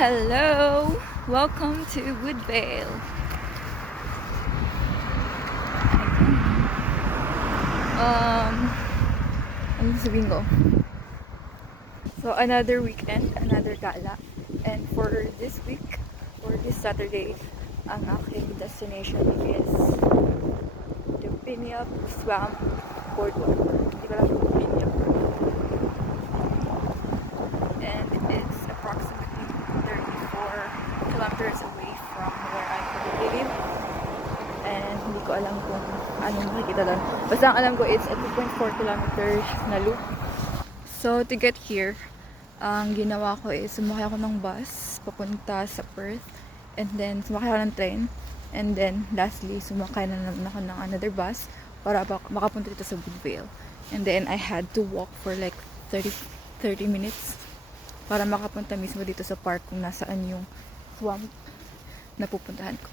Hello! Welcome to Woodvale. Ano sabihin ko? So, another weekend, another gala. And for this week, for this Saturday, ang aking destination is the Binyap Swamp Boardwalk. Hindi ko lang kung Binyap. And it's approximately 34 kilometers away from where I currently live. And hindi ko alam kung anong makikita doon. Basta ang alam ko, it's a 2.4 kilometers na loop. So, to get here, ang ginawa ko is sumakay ako ng bus papunta sa Perth. And then, sumakay ako ng train. And then, lastly, sumakay na naman ako ng another bus para makapunta dito sa Woodvale. And then, I had to walk for like 30 minutes para makapunta mismo dito sa park kung nasaan yung swamp na pupuntahan ko.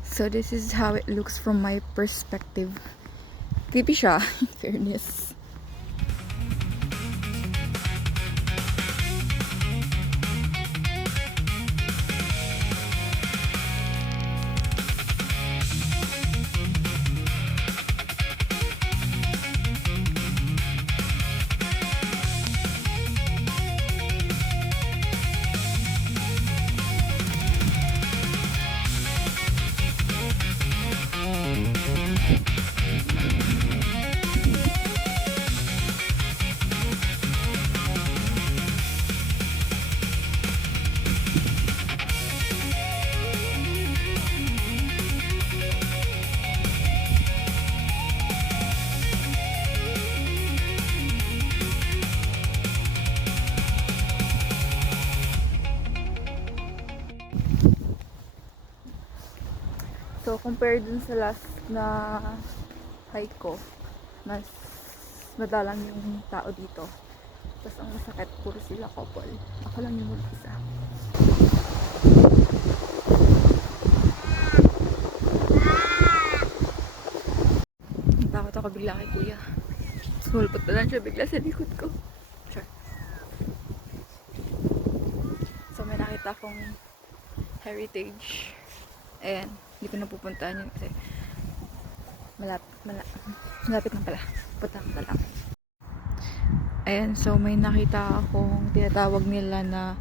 So, this is how it looks from my perspective. Creepy siya, in fairness. So, compared dun sa last na hike ko, mas madalang yung tao dito. Tapos ang masakit, puro sila couple. Ako lang yung mag-isa. Natakot ako bigla kay kuya. Sumulpot na lang siya bigla sa likod ko. Sure. So, may nakita akong heritage. Ayan. Hindi ko na pupuntahan yun kasi malapit na pala. Punta na lang. Ayan, so may nakita akong tinatawag nila na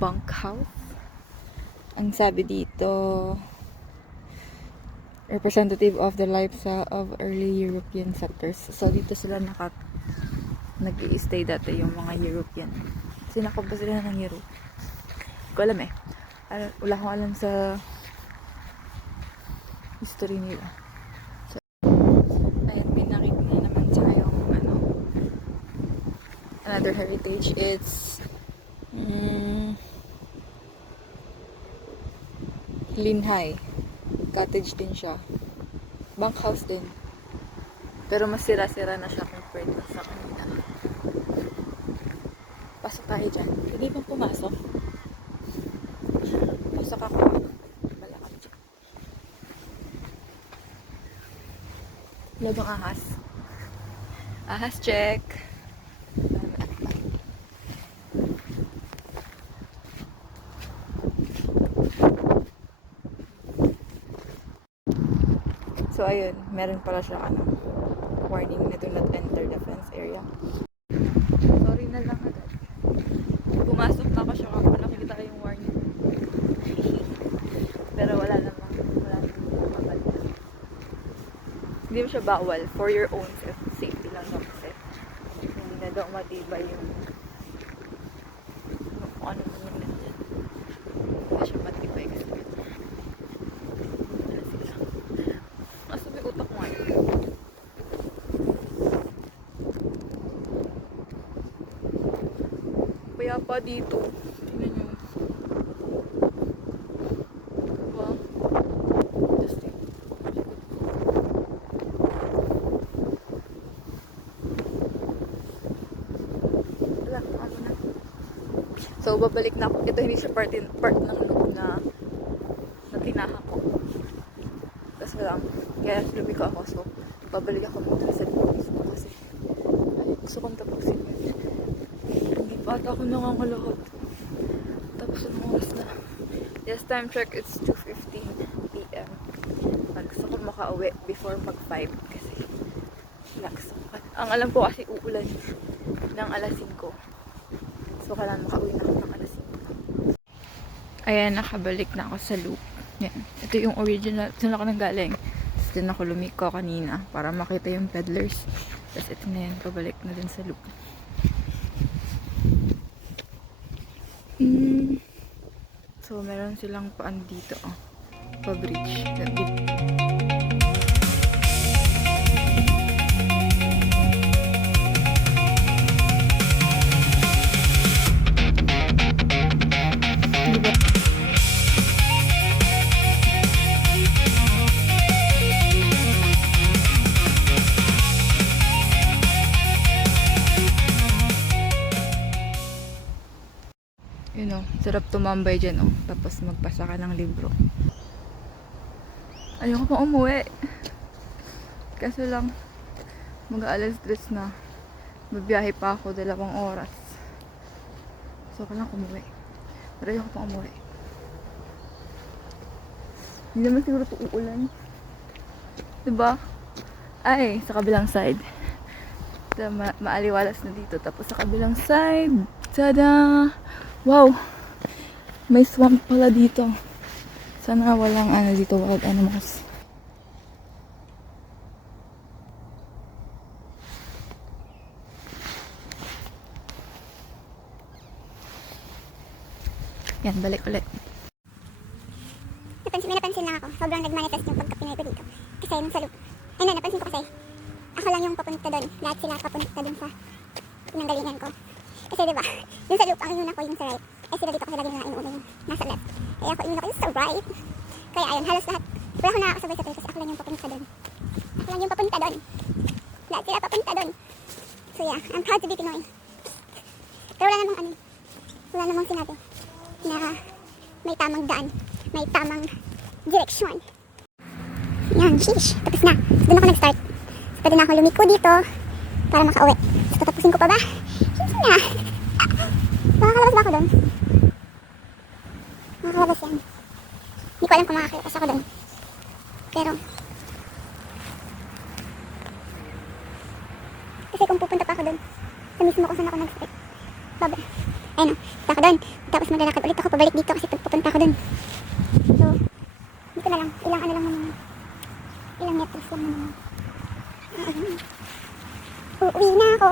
bunkhouse. Ang sabi dito, representative of the lives of early European settlers. So dito sila nag-i-stay dati yung mga European. Sinakop ba sila ng Europe? Hindi ko alam eh. Wala akong alam sa history nila. So, ayan, pinakita na naman tayong another heritage. It's Linhay cottage din siya, bunkhouse din, pero mas sira-sira na siya compared sa kanina. Pasok tayo dyan. Hindi pa pumasok. Pasok ako. Malakad dyan. Wala bang ahas? Ahas check. So ayun, meron pala siya warning na do not enter the fence area. Sorry na lang agad. Pumasok na ako siya kapag nakikita yung warning. Pero wala namang mabalik. Hindi mo siya bawal for your own safety lang naman kasi hindi na daw matibay yung kung ano naman yan. Hindi siya matibay kasi wala sila. Nasa may utak mo ngayon. Kaya pa dito, tingnan nyo. Diba? Just wala, ano na. So, babalik na ako. Ito hindi siya part ng loop na tinahan ko. Tapos walang, kaya lumiko ako. So, babalik ako muna sa loop mismo kasi gusto kong tapusin yun. Hindi pa ata ako nangangalahot. Tapos ang oras na. Yes, time check, it's 2:15 p.m. Gusto ko makauwi before mag 5 kasi relax. Ang alam ko kasi uulan ng alas 5. So, kailangan makauwi na ako ng alas 5. Ayan, nakabalik na ako sa loop. Yan. Ito yung original. Saan ako nang galing? Tapos din ako lumiko kanina para makita yung peddlers. Tapos ito na yan, pabalik na din sa loop. So, meron silang paan dito. Oh. Pa-bridge. Diba? Yun o, sarap tumambay dyan o. Tapos magbasa ka ng libro. Ayoko pa umuwi. Kaso lang, mag-aalas 3 na. Mabiyahe pa ako 2 oras. So, kailangan umuwi. Pero ayoko pa umuwi. Hindi naman siguro ito uulan. Diba? Ay, sa kabilang side. Maaliwalas na dito. Tapos sa kabilang side. Tada! Wow! May swamp pala dito. Sana walang ano dito, wild animals. Yan, balik ulit. Napansin lang ako. Sobrang nag-manifest yung pagka-Pinoy ko dito. Kasi nung sa loop. Ayun, napansin ko kasi. Ako lang yung papunta doon. Lahat sila papunta doon sa pinanggalingan ko. Kasi diba, yung sa loop, ang inuna ko yung sa right. Eh sila dito kasi lagi na inuuna yung nasa left. Kaya ako inuna ko yung sa right. Kaya ayun, halos lahat. Wala akong nakakasabay sa tayo kasi ako lang yung papunta doon. Ako lang yung papunta doon. Lahat sila papunta doon. So yeah, I'm proud to be Pinoy. Pero wala namang sinabi na may tamang daan, may tamang direksyon. Yan, sheesh. Tapos na. So doon ako nag-start. So pwede na ako lumiko dito para makauwi. So tatapusin ko pa ba? Sheesh na. Makakalabas ba ako doon? Makakalabas yan. Hindi ko alam kung makakalabas ako doon. Pero kasi kung pupunta pa ako doon sa mismo kung saan ako nag-start. Baba. Ayun o. Punta ako doon. Tapos maglalakad ulit ako pabalik dito kasi pupunta ako doon. So, dito na lang. Ilang ano lang naman. Ilang meters lang naman. Uuwi na ako.